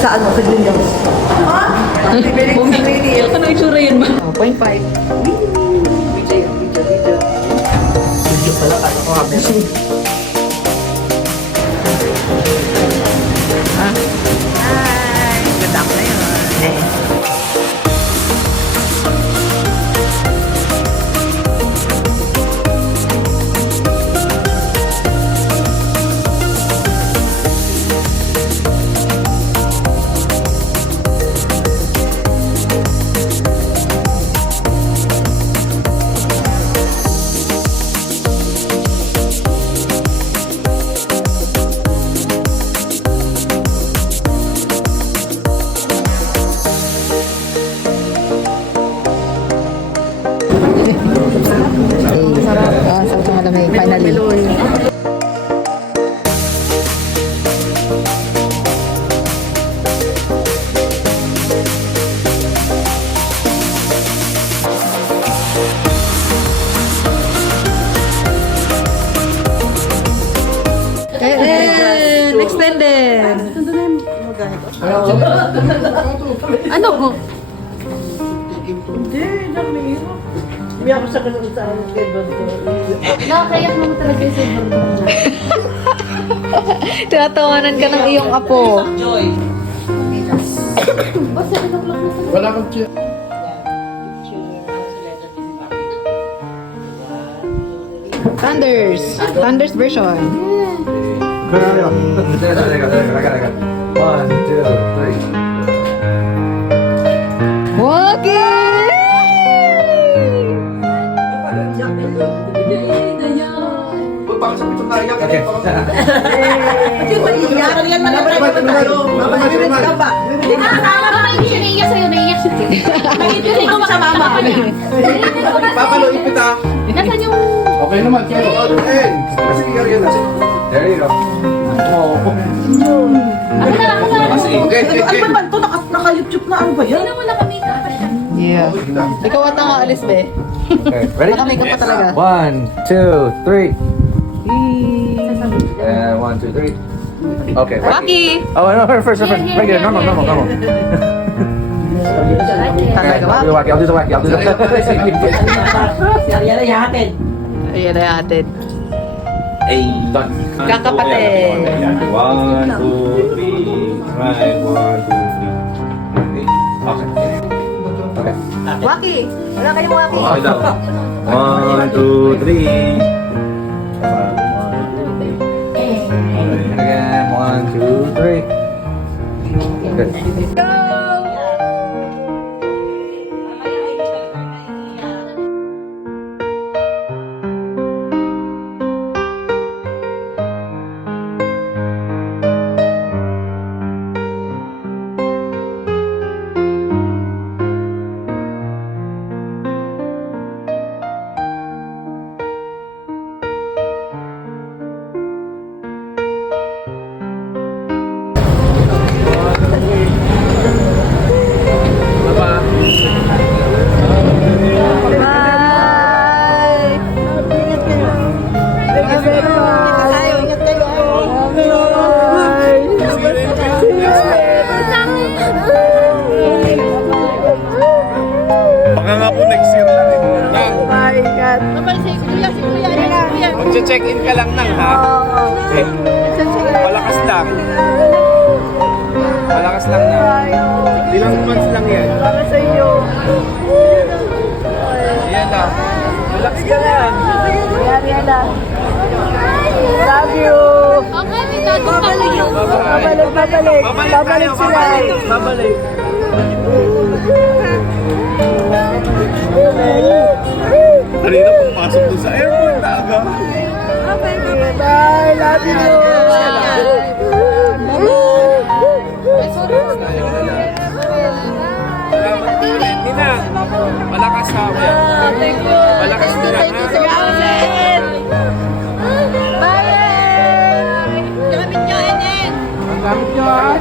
Sa ano, sa Junior. Ha? Ano itsura yun ba? 0.5. Video pala, ano ko habis. Hi! Good afternoon. Sa malamig, finally. Extended. Ano? Hindi, dami. May ako sa kanong sa ano kay Don ko. Nakakayak naman talaga yung silver mo. Tinatawanan ka ng iyong apo. Wala kang chill. Thunder's version. One, two, three. Bakit sa pitong nariyak? Okay. Kalian man na ka ba? Mama, hindi siya naiyak sa'yo, naiyak siya. Hindi ko sa mama. Papalo, ipit ah. Nasaan yung... Okay naman. Kasi ikaw yan. There you go. Oh. Ako na. Kasi, okay. Ano ba ito? Naka-YouTube na ano ba yan? Hindi mo na kami ka. Yeah. Ikaw ata nga alis, be. Okay, ready? Naka-makeup pa talaga. 1, 2, 3. And 1, 2, 3. Okay. Waki! Oh, no, first. Regular, normal. Talaga ba? I'll do the wacky. Yan ay hatid. Ayan na atin. Done. Kakapatid. 1, 2, 3. Right, 1, 2, 3. Okay. Waki! Wala kayong waki. Okay daw. 1, 2, 3. And again, 1, 2, 3. Good. Baka nga po next year lang eh. Nang, magche-check-in ka lang nang ha? Eh, Malakas lang. Malakas lang na. Ilang months lang yan. Para sa iyo. Yan lang. Relax ka lang. Yan lang. Love you. Okay, may gagawin ka. Babalik. Babalik sila. Babalik. Kanina pumasok doon sa airport na aga. Bye. Love you. Nina, malakas ha. Malakas din ha. Bye! Gamit nyo, Enen! Ang gamit nyo ha.